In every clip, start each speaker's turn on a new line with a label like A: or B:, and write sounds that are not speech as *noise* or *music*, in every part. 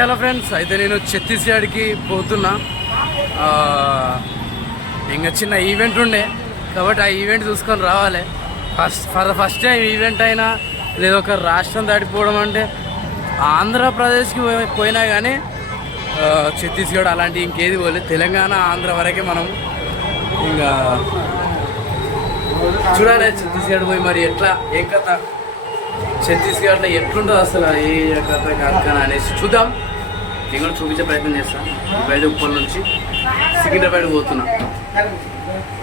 A: Hello friends. అయితే నేను ఛత్తీస్గఢ్కి పోతున్నా. ఇంకా చిన్న ఈవెంట్ ఉండే. కాబట్టి ఆ ఈవెంట్ చూసుకొని రావాలి. First for the first time event అయినా లేదా ఒక రాష్ట్రం దాటిపోవడం అంటే ఆంధ్రప్రదేశ్కి పోయి- పోయినా కానీ ఛత్తీస్గఢ్ అలాంటి ఇంకేది పోలేదు తెలంగాణ ఆంధ్ర వరకే మనం ఇంకా చూడాలి ఛత్తీస్గఢ్ పోయి మరి ఎట్లా ఏం కథ ఛత్తీస్గఢ్లో ఎట్లుంటుంది అసలు ఏ కథ కథ అనేసి చూద్దాం. నేను కూడా చూపించే ప్రయత్నం చేస్తాను. బయట ఉప్పల్ నుంచి సికింద్రాబాద్ పోతున్నా.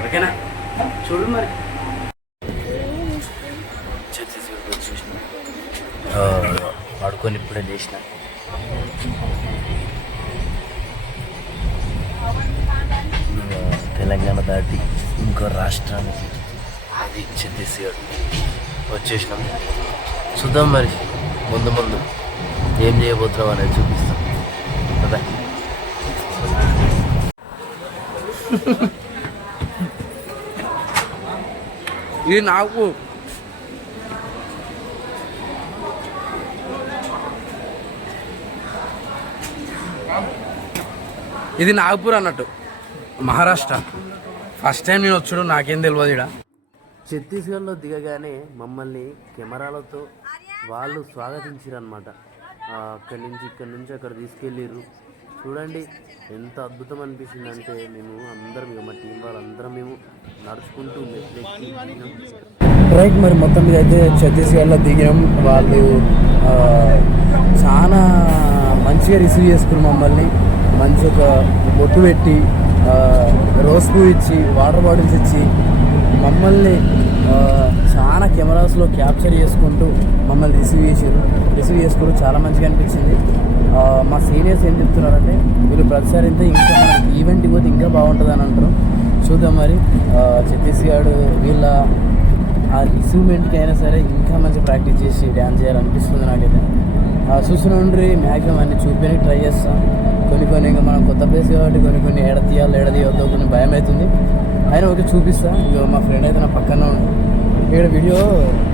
A: ఓకేనా? చూడు మరి. ఛత్తీస్గఢ్ వచ్చేసిన పడుకొని ఇప్పుడే చేసిన తెలంగాణ దాటి ఇంకో రాష్ట్రానికి అది ఛత్తీస్గఢ్ వచ్చేసినాం. చూద్దాం మరి. ముందు ముందు ఏం చేయబోతున్నాం అనేది చూపిస్తాం. కదా ఇది నాకు. ఇది నాగపూర్ అన్నట్టు. మహారాష్ట్ర. ఫస్ట్ టైం నేను వచ్చాడు నాకేం తెలియదు ఇక్కడ ఛత్తీస్గఢ్లో దిగగానే మమ్మల్ని కెమెరాలతో వాళ్ళు స్వాగతించారనమాట అక్కడి నుంచి ఇక్కడి నుంచి అక్కడ తీసుకెళ్ళిర్రు. చూడండి ఎంత అద్భుతం అనిపించింది అంటే మేము అందరం మా టీం వాళ్ళందరం మేము నడుచుకుంటూ మెట్లెక్కి రైట్ మరి మొత్తం మీద అయితే ఛత్తీస్గఢ్లో దిగాం వాళ్ళు చాలా మంచిగా రిసీవ్ చేసుకున్నారు మమ్మల్ని. మంచి ఒక బొట్టు పెట్టి రోస్ పూ ఇచ్చి వాటర్ బాటిల్స్ ఇచ్చి మమ్మల్ని కెమెరాస్లో క్యాప్చర్ చేసుకుంటూ మమ్మల్ని రిసీవ్ చేశారు. రిసీవ్ చేసుకుంటూ చాలా మంచిగా అనిపించింది. మా సీనియర్స్ ఏం చెప్తున్నారంటే వీళ్ళు ప్రతిసారి అయితే ఇంకా మనకి ఈవెంట్కి పోతే ఇంకా బాగుంటుంది అని అంటారు. చూద్దాం మరి. ఛత్తీస్గఢ్ వీళ్ళ ఆ రిసీవ్మెంట్కి అయినా సరే ఇంకా మంచి ప్రాక్టీస్ చేసి డ్యాన్స్ చేయాలనిపిస్తుంది నాకైతే. ఆ, చూస్తూనే ఉండ్రి మ్యాక్సిమం అన్ని చూపించడానికి ట్రై చేస్తాం. కొన్ని కొన్ని ఇంకా మనం కొత్త ప్లేస్ కాబట్టి కొన్ని కొన్ని ఏడ తీయాలి ఏడ తీయొద్దో కొన్ని భయం అవుతుంది అయినా ఒకటి చూపిస్తా. ఇక మా ఫ్రెండ్ అయితే నా పక్కన ఉంది. ఇక్కడ వీడియో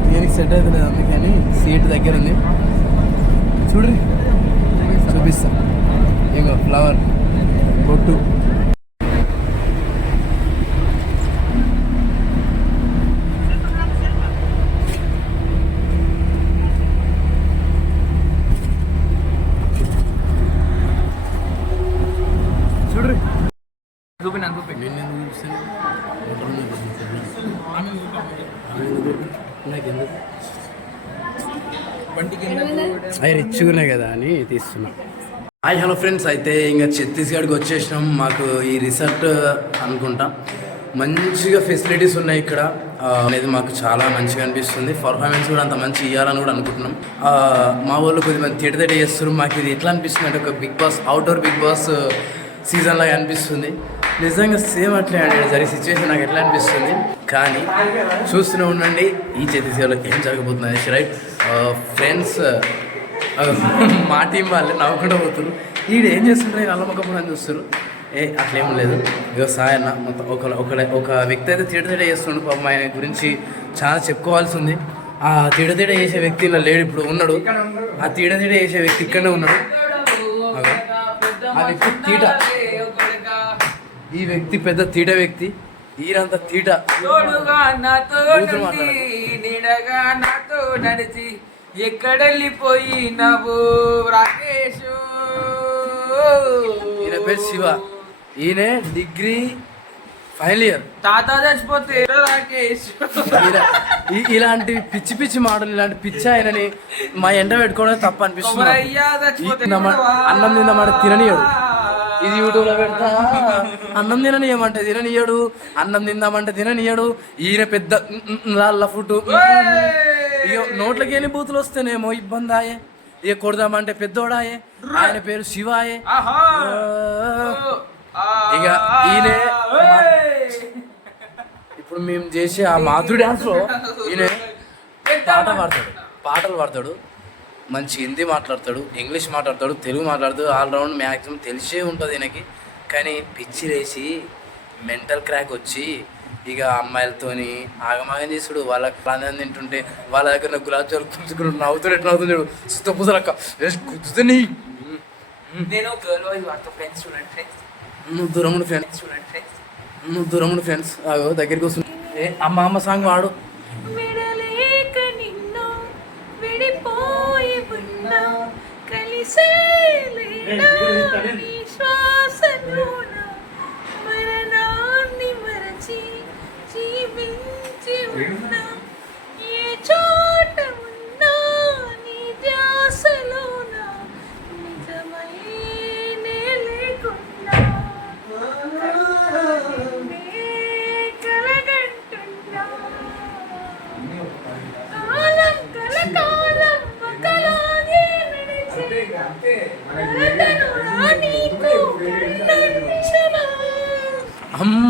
A: దీనికి సెట్ అవుతలేదు అందుకని సీట్ దగ్గర ఉంది. చూడండి చూపిస్తా. ఇంకా ఫ్లవర్ బొట్టు చూడ్రి
B: చూపినా చూపి
A: నిన్ను ఎందుకు చూపిస్తాను? ఎవరిని ఎందుకు చూపిస్తాను? ఆమె ఎందుకు? నాకెందుకు
B: బండి
A: అవి రిచ్ ఉన్నాయి కదా అని తీస్తున్నాం. Hi hello friends. అయితే ఇంకా ఛత్తీస్గఢ్కి వచ్చేసినాం మాకు ఈ రిసార్ట్ అనుకుంటా. మంచిగా ఫెసిలిటీస్ ఉన్నాయి ఇక్కడ. అనేది మాకు చాలా మంచిగా అనిపిస్తుంది. పర్ఫార్మెన్స్ కూడా అంత మంచి ఇవ్వాలని కూడా అనుకుంటున్నాం. మా వాళ్ళు కొద్దిమంది తిడి తిడి చేస్తారు మాకు ఇది ఎట్లా అనిపిస్తుంది అంటే ఒక big boss outdoor big boss season లాగా అనిపిస్తుంది. నిజంగా సేమ్ అట్లే అండి. జరిగే సిచ్యువేషన్ నాకు ఎట్లా అనిపిస్తుంది. కానీ చూస్తూనే ఉండండి. ఈ ఛత్తీస్గఢ్లో ఏం జరగబోతుంది అనేసి రైట్ ఫ్రెండ్స్ *laughs* మా టీం వాళ్ళే నవ్వుకుంటూ పోతున్నారు ఈడు ఏం చేస్తుంటారు నల్ల ముఖం అని చూస్తారు ఏ అట్లేం లేదు. ఇగో సాయి అన్న మొత్తం ఒక ఒక ఒక వ్యక్తి అయితే తీడ తీడ చేస్తుండు పాపం. ఆయన గురించి చాలా చెప్పుకోవాల్సి ఉంది ఆ తీడ తీడ చేసే వ్యక్తి ఇలా లేడు ఇప్పుడు ఉన్నాడు. ఆ తీడ తీడ చేసే వ్యక్తి ఇక్కడనే ఉన్నాడు. ఆ వ్యక్తి తీట. ఈ వ్యక్తి పెద్ద తీట వ్యక్తి. ఈరంతా తీట.
B: ఎక్కడెళ్ళిపోయినావు రాకేష్?
A: ఈయన పేరు శివ. ఈయన డిగ్రీ ఫైనల్ ఇయర్.
B: తాత చచ్చిపోతే రాకేష్.
A: ఇలాంటి పిచ్చి పిచ్చి మాటలు ఇలాంటి పిచ్చి ఆయనని మా ఎండ పెట్టుకోవడం తప్ప అనిపిస్తుంది. అన్నం తిన్నమాట తిననీయడు. ఇది యూట్యూబ్లో పెడతా. అన్నం తిననీయమంటే తిననీయడు. అన్నం తిందామంటే తిననీయడు. ఈయన పెద్ద లాల్ల ఫుడ్ ఇక నోట్లకి ఎన్ని బూతులు వస్తేనేమో ఇబ్బంది ఆయే ఇక కొడదామంటే పెద్దోడాయే. ఆయన పేరు శివాయే. ఇక ఈయనే ఇప్పుడు మేము చేసే ఆ మాధురి డాన్స్లో ఈయన పాట పాడతాడు. పాటలు పాడతాడు. మంచి హిందీ మాట్లాడతాడు ఇంగ్లీష్ మాట్లాడతాడు తెలుగు మాట్లాడతాడు. ఆల్రౌండ్ మ్యాక్సిమం తెలిసే ఉంటుంది ఈయనకి. కానీ పిచ్చి లేచి మెంటల్ క్రాక్ వచ్చి ఇక అమ్మాయిలతోని ఆగమాగం చేసుడు వాళ్ళ ప్రాణాన్ని తింటుంటే వాళ్ళ దగ్గర గులాబ్ జాములు గుంజుకుని నవ్వుతాడు ఎట్లా నవ్వుతుంది చూడు. సుత్త పూసలక్క గుద్దుని
B: నేను గర్ల్ వాయిస్ వాడతా ఫ్రెండ్స్ చూడండి ఫ్రెండ్స్
A: నువ్వు దూరముడు ఫ్రెండ్స్
B: చూడండి ఫ్రెండ్స్
A: నువ్వు దూరముడు ఫ్రెండ్స్ అగో దగ్గరికి వస్తుంది ఏ అమ్మ అమ్మ సాంగ్ వాడు.
C: విడలేక నిన్ను విడిపోయి ఉన్నా కలిసే లేనా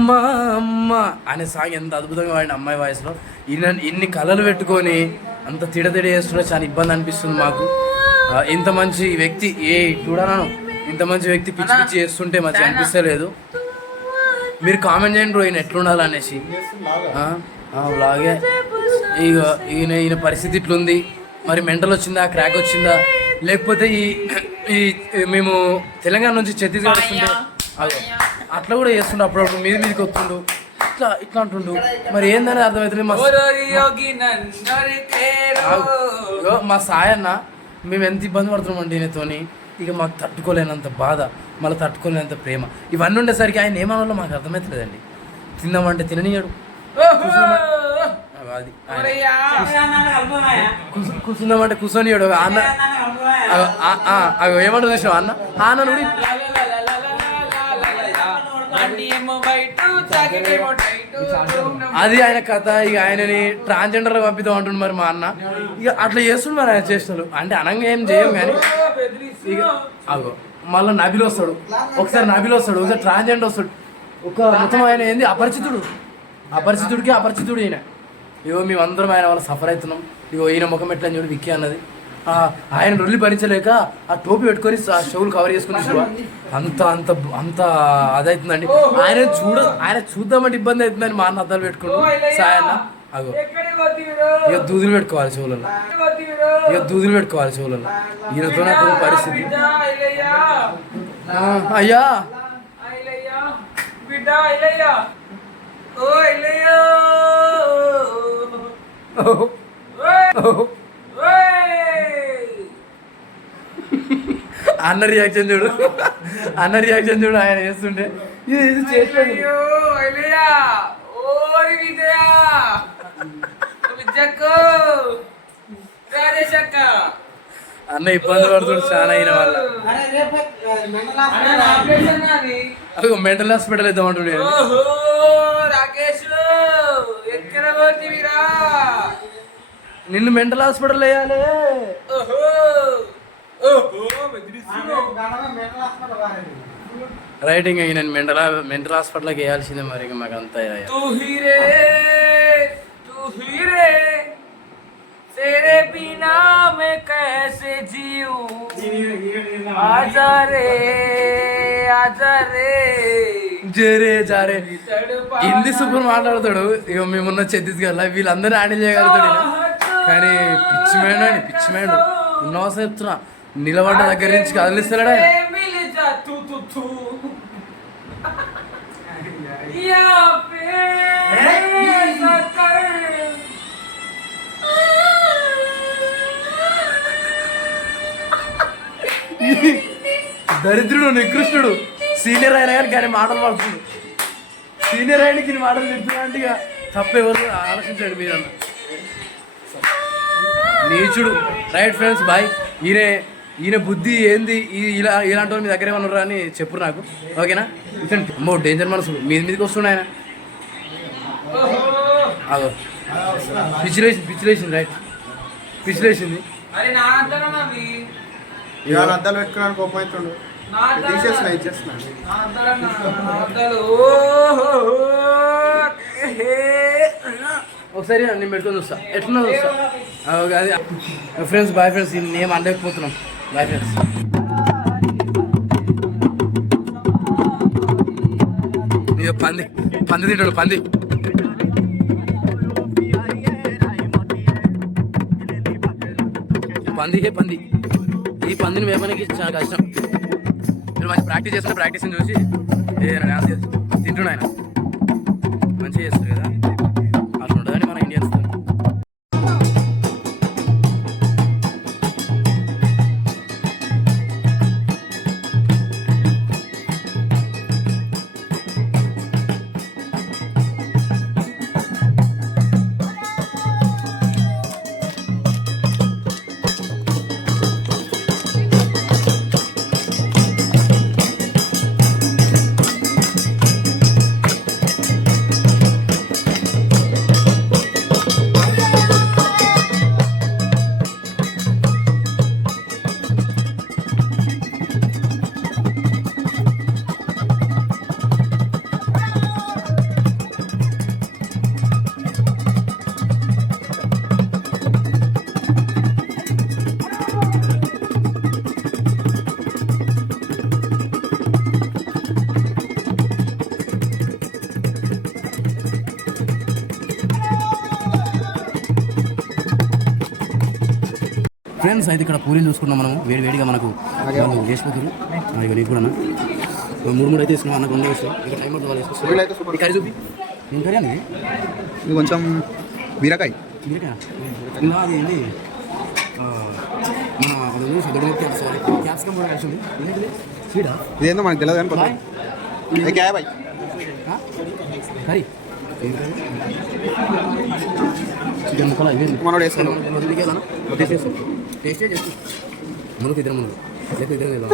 A: అమ్మ అమ్మ అనే సాంగ్ ఎంత అద్భుతంగా వాడిన అమ్మాయి వాయిస్లో ఇన్ని ఇన్ని కళలు పెట్టుకొని అంత తిడతిడి చేస్తున్నా చాలా ఇబ్బంది అనిపిస్తుంది మాకు. ఇంత మంచి వ్యక్తి ఏ చూడను? ఇంత మంచి వ్యక్తి పిచ్చి పిచ్చి చేస్తుంటే మంచి అనిపిస్తలేదు. మీరు కామెంట్ చేయండి బ్రో ఈయన ఎట్లుండాలి అనేసి ఆ, ఆ, అలాగే. ఇక ఈయన ఈయన పరిస్థితి ఇట్లుంది. మరి మెంటల్ వచ్చిందా? క్రాక్ వచ్చిందా? లేకపోతే ఈ ఈ మేము తెలంగాణ నుంచి ఛత్తీస్గఢ్ వస్తుంటే అదో అట్లా కూడా చేస్తుండే అప్పుడప్పుడు మీద మీదకి వస్తుండు. ఇట్లా ఇట్లా అంటుండు. మరి ఏందని అర్థమవుతుంది మా మా సాయన్న మేము ఎంత ఇబ్బంది పడుతున్నామండి ఈయనతోని. ఇక మాకు తట్టుకోలేనంత బాధ మళ్ళీ తట్టుకోలేనంత ప్రేమ. ఇవన్నీ ఉండేసరికి ఆయన ఏమన్నా మాకు అర్థమవుతలేదండి తిందామంటే తిననీయడు. అది కూర్చుందామంటే కూర్చొనియడు. అన్న ఏమంటుంది అన్న ఆ అన్న? అది ఆయన కథ ఇక ఆయనని ట్రాన్స్జెండర్ పంపిద్దాం అంటుండు మరి మా అన్న. ఇక అట్లా చేస్తుండు మరి ఆయన చేష్టలు. అంటే అనంగా ఏం చేయం కానీ. ఇక అగో మళ్ళీ నబిలు వస్తాడు. ఒకసారి నబిలు వస్తాడు ఒకసారి ట్రాన్స్జెండర్ వస్తాడు. ఒక మొత్తం ఆయన ఏంది? అపరిచితుడు. అపరిచితుడికి అపరిచితుడు ఈయన. ఇగో మేమందరం ఆయన వల్ల సఫర్ అవుతున్నాం. ఇగో ఈయన ముఖం ఎట్లా చూడు విక్కీ అన్నది. ఆయన రొల్లి భరించలేక ఆ టోపీ పెట్టుకొని ఆ షోలు కవర్ చేసుకుని అంత అంత అంత అదవుతుందండి ఆయన చూడ ఆయన చూద్దామంటే ఇబ్బంది అవుతుందని మా అన్న అద్దాలు
B: ఇల్లయ్యా.
A: సాయన్న అగో? ఇక దూదులు పెట్టుకోవాలి చెవులలో? ఇక దూదులు పెట్టుకోవాలి చెవులలో ఈయనతో నాకు పరిస్థితి అయ్యా.
B: ఓ. *laughs*
A: అన్న రియాక్షన్ చూడు. అన్న రియాక్షన్ చూడు ఆయన చేస్తుంటే. ఇది ఇది.
B: రాజేశక్క.
A: అన్న ఇబ్బంది పడుతుండు చాలా అయిన వల్ల
B: అన్న, నా ఆపరేషన్ నాది.
A: అవి మెంటల్ హాస్పిటల్ అంటుండే నిన్ను మెంటల్ హాస్పిటల్ వేయాలి
B: ఓహో ఓహో బెదిరిస్తున్నావు.
A: రైటింగ్ అయ్యి నేను మెంటల్ మెంటల్ హాస్పిటల్కి వేయాల్సిందే మరి ఇక మాకు అంతా
B: तू ही रे तू ही रे तेरे बिना मैं कैसे जीऊं आजा रे आजा रे
A: జరే జారే
B: తడుపా
A: హిందీ సూపర్ మాట్లాడతాడు ఇక మేమున్న ఛత్తీస్గఢ్ వీళ్ళందరూ హ్యాండిల్ చేయగలుగుతాడు ఈయన. కానీ పిచ్చి మేడ అండి పిచ్చి మేడ. ఉన్నవాసం చెప్తున్నా? నిలబడ్డ దగ్గర నుంచి కదిలిస్తాడా దరిద్రుడు నికృష్ణుడు సీనియర్ అయినా కానీ కానీ మాటలు పడుతుంది సీనియర్ అయినకి మాటలు చెప్తున్నా అంటే ఇక తప్పెవరు ఆలోచించాడు మీరన్నా. నీచుడు రైట్ ఫ్రెండ్స్ బాయ్ ఈయన ఈయన బుద్ధి ఏంది ఈ- ఇలా ఇలాంటి వాళ్ళు మీ దగ్గర ఏమన్నా ఉన్నారా అని చెప్పు నాకు ఓకేనా ఇతను అమ్మో డేంజర్ మనసులు మీది మీదకి వస్తుండే ఆయన అదో పిచ్చిలేసింది పిచ్చిలేసింది రైట్ పిచ్చిలేసింది
D: ఇవాళ అద్దాలు పెట్టుకున్నాను కోపం అవుతుండు తీసేసిన
B: నా అంతనా నా అంతలు ఓహో హే
A: ఒకసారి నేను పెట్టుకొని చూస్తా. ఎట్లా చూస్తా. అది. ఫ్రెండ్స్ బాయ్ ఫ్రెండ్స్ నేను అనలేకపోతున్నాం బాయ్ ఫ్రెండ్స్. పంది. పంది తింటాడు పంది. పందికే పంది. ఈ పందిని వేపడానికి చాలా కష్టం. మీరు మంచి ప్రాక్టీస్ చేస్తున్న ప్రాక్టీస్ని చూసి ఏదైనా తింటున్నా మంచిగా చేస్తారు కదా. ఫ్రెండ్స్ అయితే ఇక్కడ పూరీలు చూసుకున్నాం మనం వేడి వేడిగా మనకు ఇక నీకు కూడా మూడు మూడు అయితే తీసుకున్నాం అన్నకు ఉండే వేస్తాం ఇంకా టైం అవుతుంది కర్రీ చూపి. ఏం కర్రీ అండి
D: ఇది కొంచెం బీరకాయ.
A: బీరకాయ? ఇలా అది ఆ, మన దొడ్డి క్యాప్సికమ్ కూడా కలిసి ఉంది. ఏంటి స్వీటా?
D: ఇదేందో మనకు తెలియదు
A: కర్రీ? చికెన్ ముక్కలా ఇవేంది
D: మనోడు వేసుకున్నాం
A: టేస్టే చేస్తు ముందుకు ఇద్దరు ముందు లేకపోతే ఇద్దరు వెళ్దాం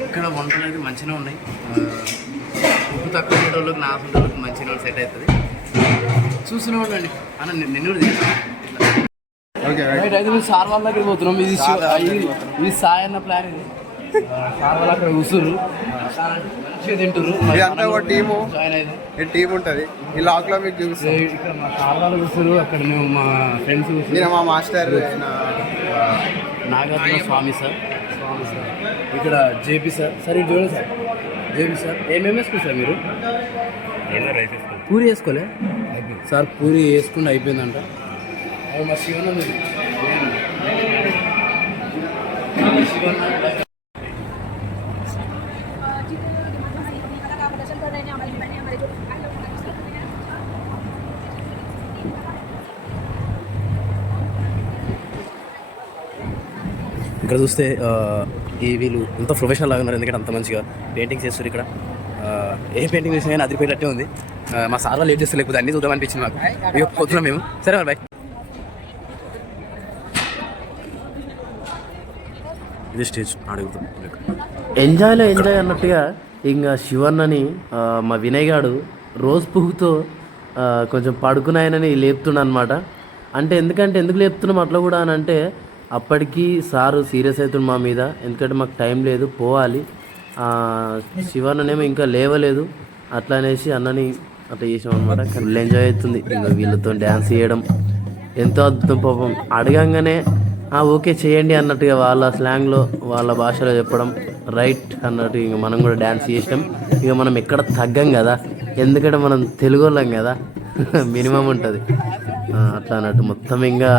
A: ఇక్కడ వంటలు అయితే మంచిగా ఉన్నాయి. ఉప్పు తక్కువ ఉండేటోళ్ళకి నా వాళ్ళకి మంచిగా సెట్ అవుతుంది. చూస్తూనే ఉండండి అన్న నిన్ను- నిన్ను కూడా తెలుసు.
D: ఓకే
A: రైట్ అయితే మేము సార్ వాళ్ళ దగ్గరికి పోతున్నాం. ఇది ఇది ఇది సాయి అన్న ప్లాన్ ఇది. అక్కడ
D: ఇదంతా ఒక టీము. టీం ఉంటుంది. ఈ మీకు చూపిస్తాం.
A: ఇక్కడ మా అక్కడ మేము మా ఫ్రెండ్స్
D: మా master
A: Nagarjuna Swami sir. Swami sir. ఇక్కడ జేపీ సార్. సార్ ఇది చూడండి సార్. JP sir. ఏమేమి వేసుకున్నారు సార్ మీరు? పూరి వేసుకోలే? సార్ పూరి వేసుకుంటే అయిపోయిందంట. అది మా శివన్న శివన్న. ఇక్కడ చూస్తే ఈ వీళ్ళు ఎంత ప్రొఫెషనల్ లాగా ఉన్నారు. ఎందుకంటే అంత మంచిగా పెయింటింగ్స్ చేస్తారు ఇక్కడ. ఏ పెయింటింగ్ చేసినా కానీ అదిరిపోయేటట్టే ఉంది. మా సార్ వాళ్ళు లేట్ చేస్తారు లేకపోతే అన్ని చూద్దాం అనిపించింది మాకు. ఇక పోతున్నాం మేము. సరే మరి బాయ్ ఇది స్టేజ్ అడుగుతాం. ఎంజాయ్లో ఎంజాయ్ అన్నట్టుగా ఇంకా శివన్నని మా వినయ్ గాడు రోజు పువ్వుతో కొంచెం పడుకున్నాయనని లేపుతున్నా అనమాట అంటే ఎందుకంటే ఎందుకు లేపుతున్నాం అట్లా కూడా అని అంటే అప్పటికి సారు సీరియస్ అవుతుంది మా మీద. ఎందుకంటే మాకు టైం లేదు పోవాలి. శివన్ననేమో ఇంకా లేవలేదు. అట్లా అనేసి అన్నని అట్లా చేసాం అనమాట ఫుల్ ఎంజాయ్ అవుతుంది. ఇంకా వీళ్ళతో డ్యాన్స్ చేయడం. ఎంతో అద్భుతం పాపం. అడగంగానే ఓకే చేయండి అన్నట్టుగా వాళ్ళ స్లాంగ్లో వాళ్ళ భాషలో చెప్పడం. రైట్ అన్నట్టు ఇంకా మనం కూడా డ్యాన్స్ చేసినాం. ఇక మనం ఎక్కడ తగ్గం కదా. ఎందుకంటే మనం తెలుగు వాళ్ళం కదా. *laughs* మినిమం ఉంటుంది. అట్లా అన్నట్టు మొత్తం ఇంకా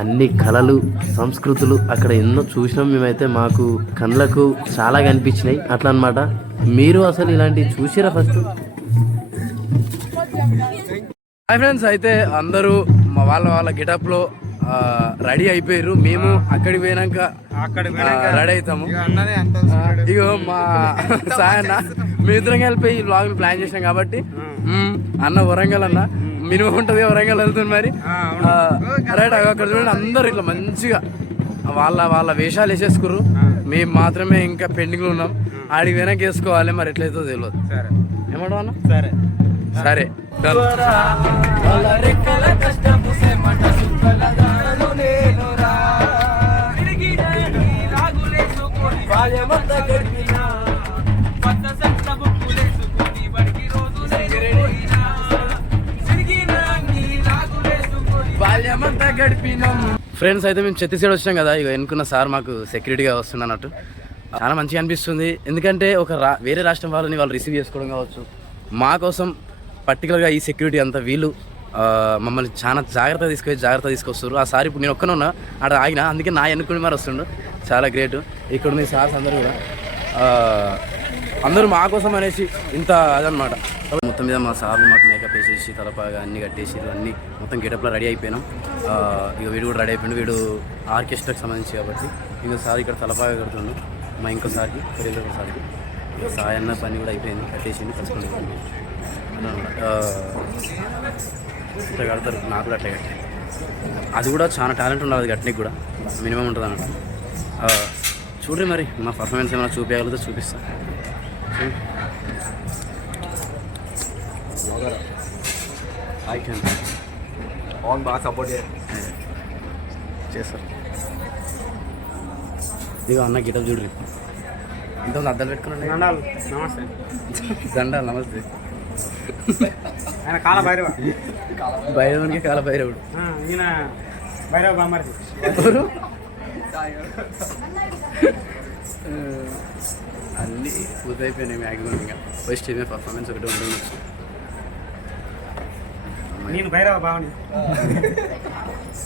A: అన్ని కళలు సంస్కృతులు అక్కడ ఎన్నో చూసినాం మేమైతే. మాకు కళ్ళకు చాలా కనిపించినాయి. అట్లా అన్నమాట మీరు అసలు ఇలాంటివి చూసిరా ఫస్ట్? హాయ్ ఫ్రెండ్స్ అయితే అందరూ మా వాళ్ళ వాళ్ళ గెటప్లో రెడీ అయిపోయారు మేము అక్కడికి పోయినాక
D: అక్కడ
A: రెడీ అవుతాము.
D: అన్ననే అంత
A: ఇగో మా సాయన్న మీ ఇద్దరం కలిపి ఈ బ్లాగ్ ప్లాన్ చేసినాం కాబట్టి అన్న వరంగల్ అన్న. మినిమం ఉంటుంది వరంగల్ వెళ్తుంది మరి. రైట్ అక్కడ చూడండి అందరు ఇట్లా మంచిగా వాళ్ళ వాళ్ళ వేషాలు వేసేసుకుర్రు. మేము మాత్రమే ఇంకా పెండింగ్లో ఉన్నాం ఆడికి వెనక్కి వేసుకోవాలి మరి ఎట్లయితే తెలియదు
D: సరే.
A: ఏమంటావు అన్న?
D: సరే.
A: సరే. ఫ్రెండ్స్ అయితే మేము ఛత్తీస్గఢ్ వచ్చినాం కదా. ఇక ఎన్నుకున్న సార్ మాకు సెక్యూరిటీగా వస్తుంది అన్నట్టు. చాలా మంచిగా అనిపిస్తుంది. ఎందుకంటే ఒక రా వేరే రాష్ట్రం వాళ్ళని వాళ్ళు రిసీవ్ చేసుకోవడం కావచ్చు. మా కోసం పర్టికులర్గా ఈ సెక్యూరిటీ అంతా వీళ్ళు మమ్మల్ని చాలా జాగ్రత్త తీసుకొని జాగ్రత్త తీసుకొస్తారు ఆ సార్ ఇప్పుడు నేను ఒక్కనే ఉన్నా అక్కడ ఆగిన అందుకే నా ఎన్నుకుని మరి వస్తుండు. చాలా గ్రేట్ ఇక్కడ ఉన్న సార్స్ అందరూ కూడా అందరూ మా కోసం అనేసి ఇంత అదనమాట మొత్తం మీద మా సార్లు మాకు కట్టేసేసి తలపాగా అన్ని కట్టేసి అన్ని మొత్తం గెటప్లో రెడీ అయిపోయినాం. ఇక వీడు కూడా రెడీ అయిపోయిండు వీడు ఆర్కెస్ట్రాకి సంబంధించి కాబట్టి. ఇంకోసారి ఇక్కడ తలపాగా కడుతున్నాం మా ఇంకోసారికి సార్కి కొరియోగ్రాఫర్ సార్కి. ఇక అన్న పని కూడా అయిపోయింది కట్టేసింది కలుసుకుంది ఇట్లా కడతారు నాకు కూడా అట్లా కట్టారు అది కూడా చాలా టాలెంట్ ఉండాలి అది కట్టనికి కూడా మినిమం ఉంటుంది అన్నమాట చూడండి మరి మా పర్ఫార్మెన్స్ ఏమైనా చూపించగలిగితే చూపిస్తాను ఐ కెన్
D: అవును బాగా సపోర్ట్
A: చేస్తారు. ఇక అన్న గిటప్ చూడ్రి ఇంత అద్దాలు పెట్టుకున్నాడు
D: నమస్తే.
A: దండాలు నమస్తే.
D: ఆయన కాల భైరవ.
A: భైరవునికి కాల భైరవుడు.
D: ఈయన భైరవ బామ్మర్ది
A: ఎవరు? అన్నీ పూర్తయిపోయినాయి మ్యాక్సిమం ఇంకా. ఫస్ట్ ఏమే పర్ఫార్మెన్స్ ఒకటి ఉంటుంది.
D: నేను భైరవ బావని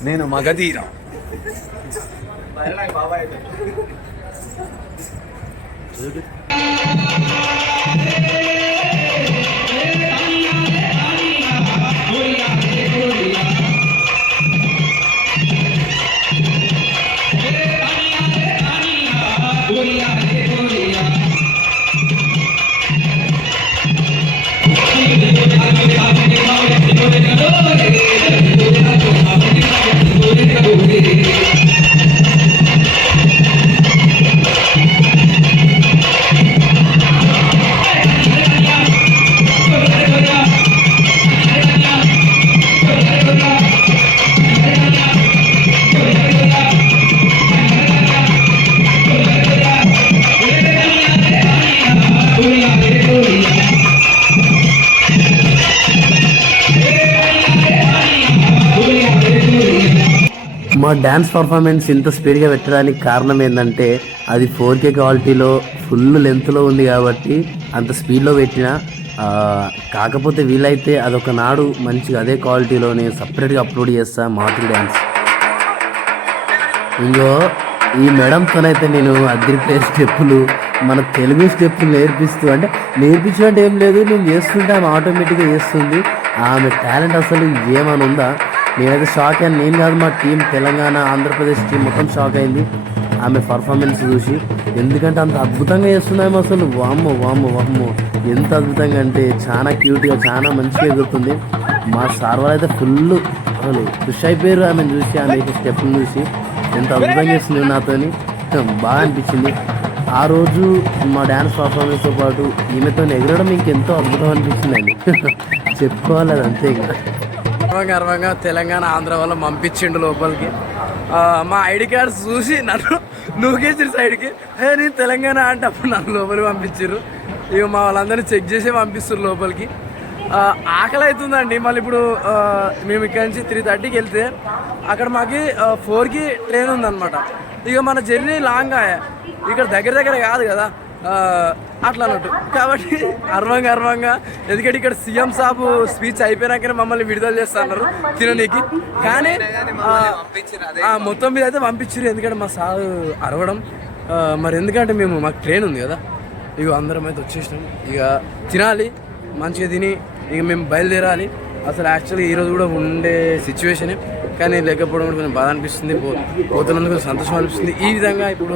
D: నేను మగధీరా.
A: చూడు. మా డ్యాన్స్ పర్ఫార్మెన్స్ ఇంత స్పీడ్గా పెట్టడానికి కారణం ఏంటంటే అది ఫోర్ కే క్వాలిటీలో ఫుల్ లెంత్లో ఉంది కాబట్టి అంత స్పీడ్లో పెట్టిన కాకపోతే వీలైతే అదొక నాడు మంచిగా అదే క్వాలిటీలో నేను సపరేట్గా అప్లోడ్ చేస్తా మాతృ డ్యాన్స్ ఇంకో ఈ మేడంతోనైతే నేను అగ్రిపే స్టెప్పులు మన తెలుగు స్టెప్పులు నేర్పిస్తూ అంటే నేర్పించినట్టు ఏం లేదు నేను చేస్తుంటే ఆమె ఆటోమేటిక్గా చేస్తుంది. ఆమె టాలెంట్ అసలు ఏమని ఉందా నేనైతే షాక్ అయ్యాను. నేను కాదు మా టీం తెలంగాణ ఆంధ్రప్రదేశ్ టీం మొత్తం షాక్ అయింది. ఆమె పర్ఫార్మెన్స్ చూసి. ఎందుకంటే అంత అద్భుతంగా చేస్తున్నాము అసలు. వామ్మో వామ్మో వామ్మో. ఎంత అద్భుతంగా అంటే చాలా క్యూట్గా చాలా మంచిగా ఎగురుతుంది. మా సార్ వాళ్ళు అయితే ఫుల్ అసలు ఖుషి అయిపోయారు ఆమెను చూసి ఆమె స్టెప్ని చూసి. ఎంత అద్భుతంగా చేస్తుంది నాతోని. బాగా అనిపించింది. ఆ రోజు మా డ్యాన్స్ పర్ఫార్మెన్స్తో పాటు ఈమెతో ఎగరడం ఇంకెంతో అద్భుతం అనిపించింది అండి *laughs* చెప్పుకోవాలి అది అంతే ఇంకా. గర్వంగా గర్వంగా తెలంగాణ ఆంధ్ర వల్ల పంపించిండు లోపలికి. మా ఐడి కార్డ్స్ చూసి నన్ను నూకేసారు సైడ్కి. హే నేను తెలంగాణ అంటే అప్పుడు నన్ను లోపలికి పంపించారు ఇక మా వాళ్ళందరినీ చెక్ చేసి పంపిస్తారు లోపలికి. ఆకలి అవుతుందండి మళ్ళీ ఇప్పుడు మేము ఇక్కడ నుంచి త్రీ థర్టీకి వెళ్తే అక్కడ మాకు ఫోర్కి ట్రైన్ ఉందన్నమాట. ఇక మన జర్నీ లాంగ్ ఇక్కడ దగ్గర దగ్గర కాదు కదా. అట్లా అన్నట్టు. కాబట్టి అర్వంగా అర్వంగా. ఎందుకంటే ఇక్కడ సీఎం సాబు స్పీచ్ అయిపోయినాకనే మమ్మల్ని విడుదల చేస్తున్నారు తిననీకి. కానీ మొత్తం మీద అయితే పంపించారు ఎందుకంటే మా సారు అరవడం. మరి ఎందుకంటే మేము మాకు ట్రైన్ ఉంది కదా. ఇక అందరం అయితే వచ్చేసినాం. ఇక తినాలి మంచిగా తిని ఇక మేము బయలుదేరాలి. అసలు యాక్చువల్గా ఈరోజు కూడా ఉండే సిచ్యువేషనే. కానీ లేకపోవడం కూడా కొంచెం బాధ అనిపిస్తుంది. పో పోతున్నందుకు కొంచెం సంతోషం అనిపిస్తుంది. ఈ విధంగా ఇప్పుడు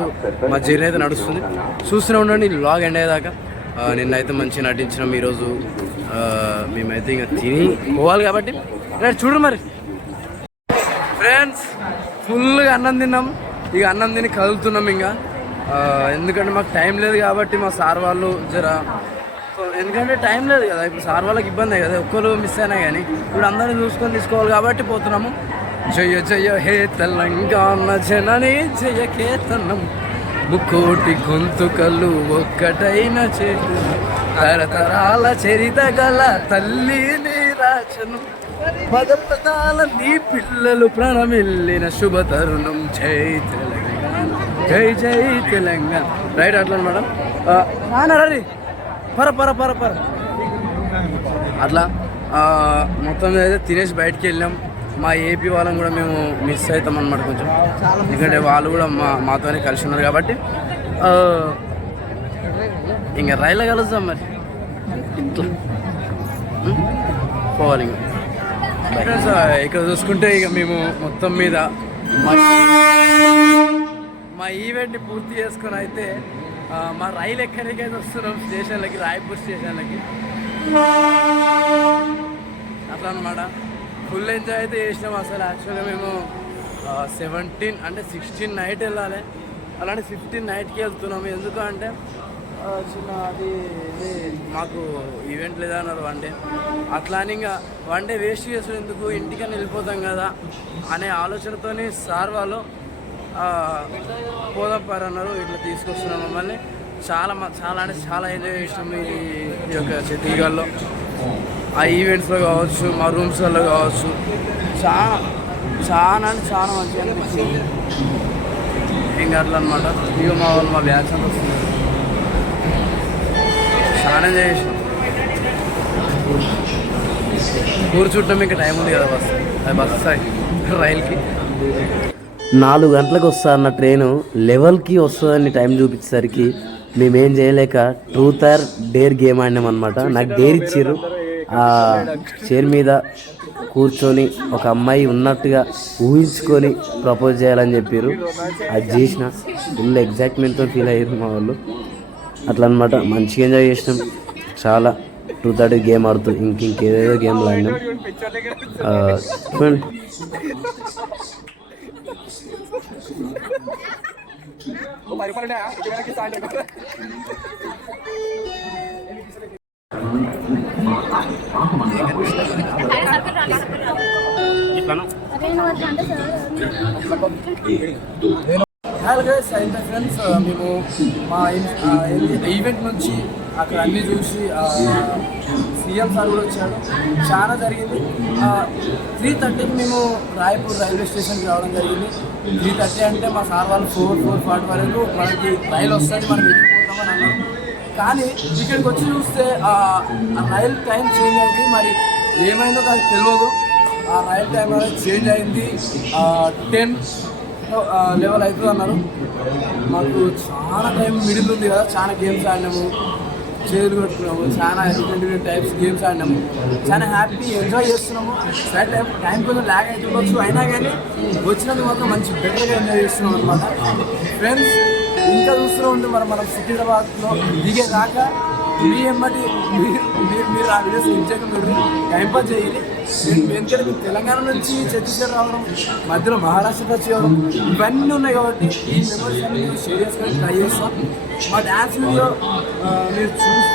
A: మా జర్నీ అయితే నడుస్తుంది. చూస్తూనే ఉండండి లాగ్ ఎండ్ అయ్యేదాకా. ఆ, నిన్నైతే మంచిగా నటించినాం ఈరోజు. మేమైతే ఇంకా తిని పోవాలి కాబట్టి. చూడు మరి. ఫ్రెండ్స్ ఫుల్గా అన్నం తిన్నాం. ఇక అన్నం తిని కదులుతున్నాం ఇంకా. ఎందుకంటే మాకు టైం లేదు కాబట్టి మా సార్ వాళ్ళు జర సో ఎందుకంటే టైం లేదు కదా. ఇప్పుడు సార్ వాళ్ళకి ఇబ్బంది కదా. ఒక్కరు మిస్ అయినా కానీ. ఇప్పుడు అందరిని చూసుకొని తీసుకోవాలి కాబట్టి పోతున్నాము. జయ జయ హే తెలంగాణ జనని జయ కేతనం. ముక్కోటి గొంతుకలు ఒక్కటైన చేతు. తరతరాల చరిత గల తల్లి నీరాచను పద పదాల నీ పిల్లలు ప్రణమిల్లిన శుభ తరుణం. జై తెలంగాణ జై జై తెలంగాణ. రైట్ అట్లా మేడం? రీ పర పర పర పర. అట్లా మొత్తం అయితే తినేసి బయటికి వెళ్ళాం. మా ఏపీ వాళ్ళని కూడా మేము మిస్ అవుతాం అనమాట కొంచెం. ఎందుకంటే వాళ్ళు కూడా మా మాతోనే కలిసి ఉన్నారు కాబట్టి ఇంకా రైలు కలుద్దాం మరి. ఇట్లా. పోవాలి ఇంకా. ఫ్రెండ్స్ ఇక్కడ చూసుకుంటే ఇక మేము మొత్తం మీద మా ఈవెంట్ని పూర్తి చేసుకొని అయితే మా రైలు ఎక్కడికైతే వస్తున్నాం స్టేషన్లకి రాయపూర్ స్టేషన్లకి. అట్లా అనమాట ఫుల్ ఎంజాయ్ అయితే చేసినాం అసలు. యాక్చువల్గా మేము సెవెంటీన్ అంటే సిక్స్టీన్ నైట్ వెళ్ళాలి. అలాంటి ఫిఫ్టీన్ నైట్కి వెళ్తున్నాము ఎందుకు అంటే చిన్న అది ఇది మాకు ఈవెంట్ లేదా అన్నారు వన్ డే అట్లా అని ఇంకా వన్ డే వేస్ట్ చేసుడు ఎందుకు? ఇంటికని వెళ్ళిపోతాం కదా అనే ఆలోచనతోనే సార్ వాళ్ళు పోదప్పారు అన్నారు. ఇట్లా తీసుకొస్తున్నాం మమ్మల్ని. చాలా మ- చాలా అంటే చాలా ఎంజాయ్ చేసినాం ఈ ఈ యొక్క ఛత్తీస్గఢ్లో ఆ ఈవెంట్స్లో కావచ్చు మా రూమ్స్లలో కావచ్చు చాలా చాలా అంటే చాలా మంచిగా అనిపించింది. ఏం కాదు అనమాట ఇక మా వాళ్ళు మా బ్యాచ్ అంతా వస్తుంది చాలా ఎంజాయ్ ఊరు చుట్టం ఇంకా టైం ఉంది కదా బస్. అది బస్ రైల్కి. నాలుగు గంటలకు వస్తా అన్న ట్రైను లెవెల్కి వస్తుందని టైం చూపించేసరికి మేమేం చేయలేక ట్రూత్ ఆర్ డేర్ గేమ్ ఆడినాం అనమాట నాకు డేర్ ఇచ్చారు ఆ చైర్ మీద కూర్చొని ఒక అమ్మాయి ఉన్నట్టుగా ఊహించుకొని ప్రపోజ్ చేయాలని చెప్పారు అది చేసిన ఫుల్ ఎగ్జైట్మెంట్తో ఫీల్ అయ్యారు మా వాళ్ళు. అట్లా అనమాట మంచిగా ఎంజాయ్ చేసినాం. చాలా టూ థర్టీ గేమ్ ఆడుతూ ఇంక ఇంకేదేదో గేమ్లు ఆడినాం. చూడండి. ఫ్రెండ్స్ uh, మేము మా ఈవెంట్ uh, నుంచి అక్కడ అన్ని చూసి uh, సీఎం సార్ కూడా వచ్చాడు చాలా జరిగింది. త్రీ థర్టీకి మేము రాయపూర్ రైల్వే స్టేషన్కి రావడం జరిగింది. త్రీ థర్టీ అంటే మా సార్ వాళ్ళు ఫోర్ ఫోర్ ఫార్టీ వరకు మనకి రైలు వస్తుంది మనం ఎక్కిపోతామని అన్నారు. కానీ ఇక్కడికి వచ్చి చూస్తే ఆ రైల్ టైం చేంజ్ అయింది. మరి ఏమైందో నాకు తెలియదు ఆ రైల్ టైం అనేది చేంజ్ అయింది. టెన్ లెవెల్ అవుతుంది అన్నారు మాకు చాలా టైం మిడిల్ ఉంది కదా చాలా గేమ్స్ ఆడినాము. చేతులు కట్టుకున్నాము. చాలా డిఫరెంట్ టైప్స్ గేమ్స్ ఆడినాము. చాలా హ్యాపీ ఎంజాయ్ చేస్తున్నాము. సరే టైం టైం కొంచెం ల్యాగ్ అవుతుండొచ్చు అయినా కానీ వచ్చినందుకు మాత్రం మంచి బెటర్గా ఎంజాయ్ చేస్తున్నాం అనమాట ఫ్రెండ్స్ ఇంకా చూస్తూనే ఉంటే మరి మనం సికింద్రాబాద్లో దిగేదాకా మీ ఎమ్మటి మీరు మీరు ఆ వీడియోస్ ఇచ్చాక మీరు టైం పాస్ చేయాలి ఎందుకంటే తెలంగాణ నుంచి ఛత్తీస్గఢ్ రావడం మధ్యలో మహారాష్ట్రకి వచ్చి రావడం ఇవన్నీ ఉన్నాయి కాబట్టి ఈ మెమరీస్ అన్ని షేర్ చేసుకొని ట్రై చేస్తాం. మా డ్యాన్స్ వీడియో ఆ, మీరు చూసి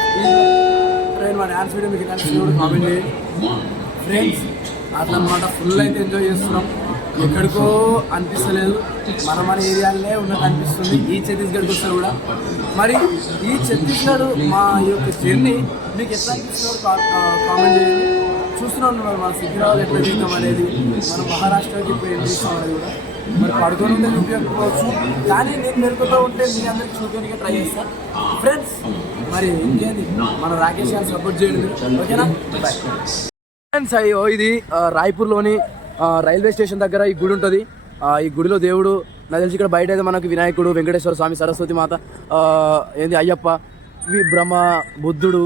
A: ట్రైన్ మా డ్యాన్స్ వీడియో మీకు డ్యాన్స్ వీడియో కామెంట్ చేయండి. ఫ్రెండ్స్ అట్లా అనమాట ఫుల్ అయితే ఎంజాయ్ చేస్తున్నాం. ఎక్కడికో అనిపిస్తలేదు. మన మన ఏరియాలోనే ఉన్నట్టు అనిపిస్తుంది. ఈ ఛత్తీస్గఢ్కి వస్తే కూడా. మరి ఈ ఛత్తీస్గఢ్ మా యొక్క జర్నీ మీకు ఎట్లా అనిపిస్తుందో కామెంట్ చేయండి. చూస్తున్నాం మన సికింద్రాబాద్ ఎట్లా దిగుతాం అనేది. మన మహారాష్ట్రకి ఇప్పుడు ఏం చేస్తాం అనేది కూడా. మరి పడుకొని ఉంటే చూపించకపోవచ్చు కానీ నేను మెరుగుతూ ఉంటే మీ అందరికి చూపించడానికి ట్రై చేస్తాను ఫ్రెండ్స్ మరి ఇంకేంది? మన రాకేష్ గారు సపోర్ట్ చేయండి. ఓకేనా? ఫ్రెండ్స్ అయ్యో ఇది రాయ్పూర్లోని రైల్వే స్టేషన్ దగ్గర ఈ గుడి ఉంటుంది. ఈ గుడిలో దేవుడు నాకు తెలిసి ఇక్కడ బయట అయితే మనకు వినాయకుడు వెంకటేశ్వర స్వామి సరస్వతి మాత ఏంది అయ్యప్ప వి- బ్రహ్మ బుద్ధుడు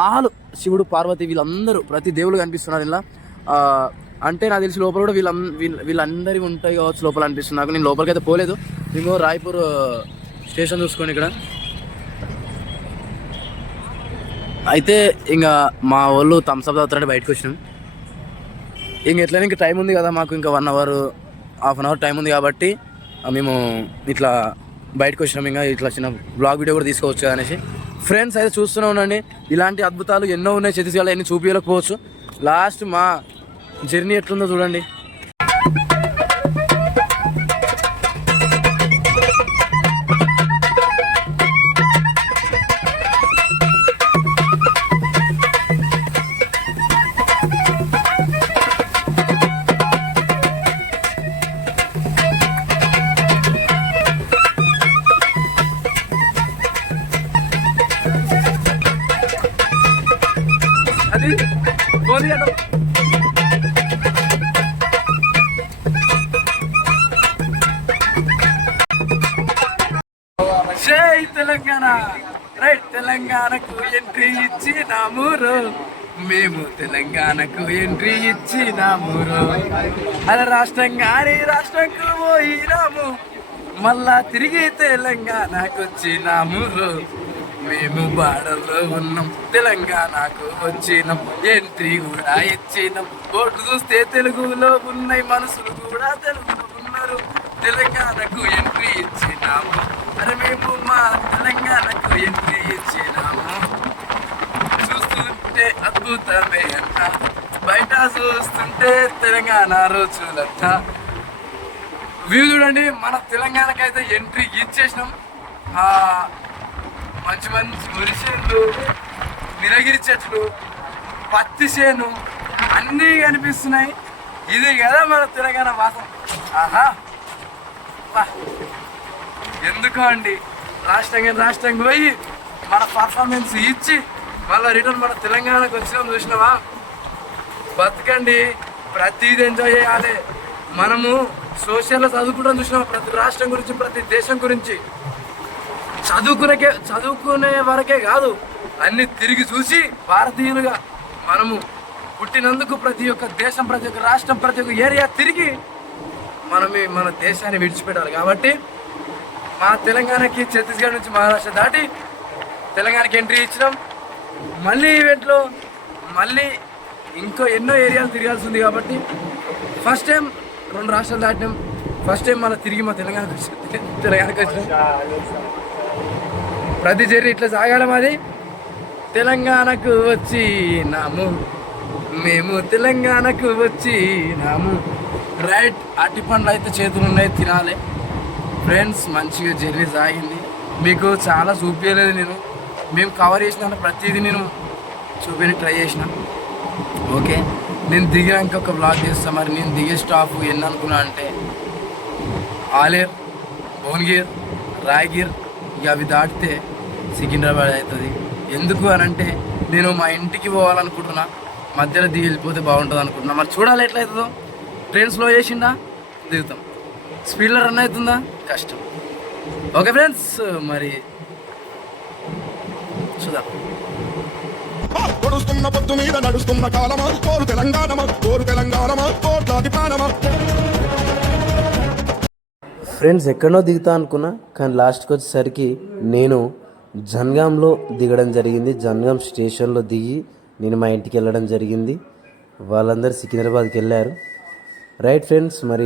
A: ఆలు శివుడు పార్వతి వీళ్ళందరూ ప్రతి దేవుడు కనిపిస్తున్నారు ఇలా అంటే నాకు తెలిసి లోపల కూడా వీళ్ళ వీళ్ళ వీళ్ళందరివి ఉంటాయి కావచ్చు లోపల అనిపిస్తుంది. నాకు నేను లోపలికి అయితే పోలేదు. మేము రాయ్పూర్ స్టేషన్ చూసుకోండి ఇక్కడ. అయితే ఇంకా మా వాళ్ళు థమ్స్అప్ తాగుతారంటే బయటకు వచ్చినాం. ఇంక ఎట్లయినా ఇంకా టైం ఉంది కదా మాకు ఇంకా one hour half an hour time ఉంది కాబట్టి మేము ఇట్లా బయటకు వచ్చినాం. ఇంకా ఇట్లా చిన్న బ్లాగ్ వీడియో కూడా తీసుకోవచ్చు అనేసి. ఫ్రెండ్స్ అయితే చూస్తూనే ఉండండి. ఇలాంటి అద్భుతాలు ఎన్నో ఉన్నాయి. ఛత్తీస్గఢ్లో ఎన్ని చూపించలేకపోవచ్చు. లాస్ట్ మా జర్నీ ఎట్లుందో చూడండి. రాష్ట్రంగాని రాష్ట్రంకు పోయినాము. మళ్ళా తిరిగి తెలంగాణకు వచ్చినాము మేము బాడల్లో ఉన్నాం. తెలంగాణకు వచ్చినాం. ఎంట్రీ కూడా ఇచ్చినాం. ఓటు చూస్తే తెలుగులో ఉన్నాయి మనసులు కూడా తెలుగులో ఉన్నారు. తెలంగాణకు ఎంట్రీ ఇచ్చినాము. అరే మేము మా తెలంగాణకు ఎంట్రీ ఇచ్చినాము. చూస్తుంటే అద్భుతమే అంటారు బయట చూస్తుంటే తెలంగాణ రోజులట వ్యూ చూడండి మన తెలంగాణకైతే ఎంట్రీ ఇచ్చేసినాం. మంచి మంచి మురిసేళ్ళు నిరగిరి చెట్లు పత్తి చేను అన్నీ కనిపిస్తున్నాయి. ఇది కదా మన తెలంగాణ వాసం. ఆహా. ఎందుకు అండి రాష్ట్రంగా రాష్ట్రంగా పోయి మన పర్ఫార్మెన్స్ ఇచ్చి మళ్ళీ రిటర్న్ మన తెలంగాణకు వచ్చినాం చూసినావా? బతకండి. ప్రతిది ఎంజాయ్ చేయాలి. మనము సోషల్లో చదువుకుంటాం చూసినాం ప్రతి రాష్ట్రం గురించి ప్రతి దేశం గురించి. చదువుకునే చదువుకునే వరకే కాదు అన్ని తిరిగి చూసి భారతీయులుగా మనము పుట్టినందుకు ప్రతి ఒక్క దేశం ప్రతి ఒక్క రాష్ట్రం ప్రతి ఒక్క ఏరియా తిరిగి మనం మన దేశాన్ని విడిచిపెట్టాలి. కాబట్టి మా తెలంగాణకి ఛత్తీస్గఢ్ నుంచి మహారాష్ట్ర దాటి తెలంగాణకి ఎంట్రీ ఇచ్చినాం. మళ్ళీ ఈవెంట్లో మళ్ళీ ఇంకో ఎన్నో ఏరియాలు తిరగాల్సి ఉంది కాబట్టి ఫస్ట్ టైం రెండు రాష్ట్రాలు దాటినాం. ఫస్ట్ టైం మన తిరిగి మా తెలంగాణకు వచ్చి తెలంగాణకు వచ్చినాం. ప్రతి జర్నీ ఇట్లా సాగడం అది. తెలంగాణకు వచ్చి నాము. మేము తెలంగాణకు వచ్చి నాము. రైట్ అట్టి పండ్లు అయితే చేతులు ఉన్నాయి తినాలి. ఫ్రెండ్స్ మంచిగా జర్నీ సాగింది. మీకు చాలా చూపించలేదు నేను. మేము కవర్ చేసిన ప్రతిదీ నేను చూపించి ట్రై చేసినాను ఓకే? నేను దిగినాక ఒక బ్లాగ్ చేస్తాను మరి నేను దిగే స్టాప్ ఎన్ని అనుకున్నా అంటే ఆలేర్ భువనగిర్ రాయగిర్ ఇక అవి దాటితే సికింద్రాబాద్ అవుతుంది. ఎందుకు అని అంటే నేను మా ఇంటికి పోవాలనుకుంటున్నా. మధ్యలో దిగి వెళ్ళిపోతే బాగుంటుంది అనుకుంటున్నా. మరి చూడాలి ఎట్లయితుందో. ట్రైన్ స్లో చేసిందా దిగుతాం. స్పీడ్లో రన్ అవుతుందా? కష్టం. ఓకే ఫ్రెండ్స్ మరి చూద్దాం.
E: పొడుస్తున్న పొద్దు మీద నడుస్తున్న కాలమా? కోరు తెలంగాణమా? కోరు తెలంగాణమా? కోట్లాది ప్రాణమా?
A: ఫ్రెండ్స్ ఎక్కడో దిగుతా అనుకున్నా కానీ లాస్ట్కి వచ్చేసరికి నేను జన్గాంలో దిగడం జరిగింది. జన్గాం స్టేషన్లో దిగి నేను మా ఇంటికి వెళ్ళడం జరిగింది. వాళ్ళందరూ సికింద్రాబాద్కి వెళ్ళారు. రైట్ ఫ్రెండ్స్ మరి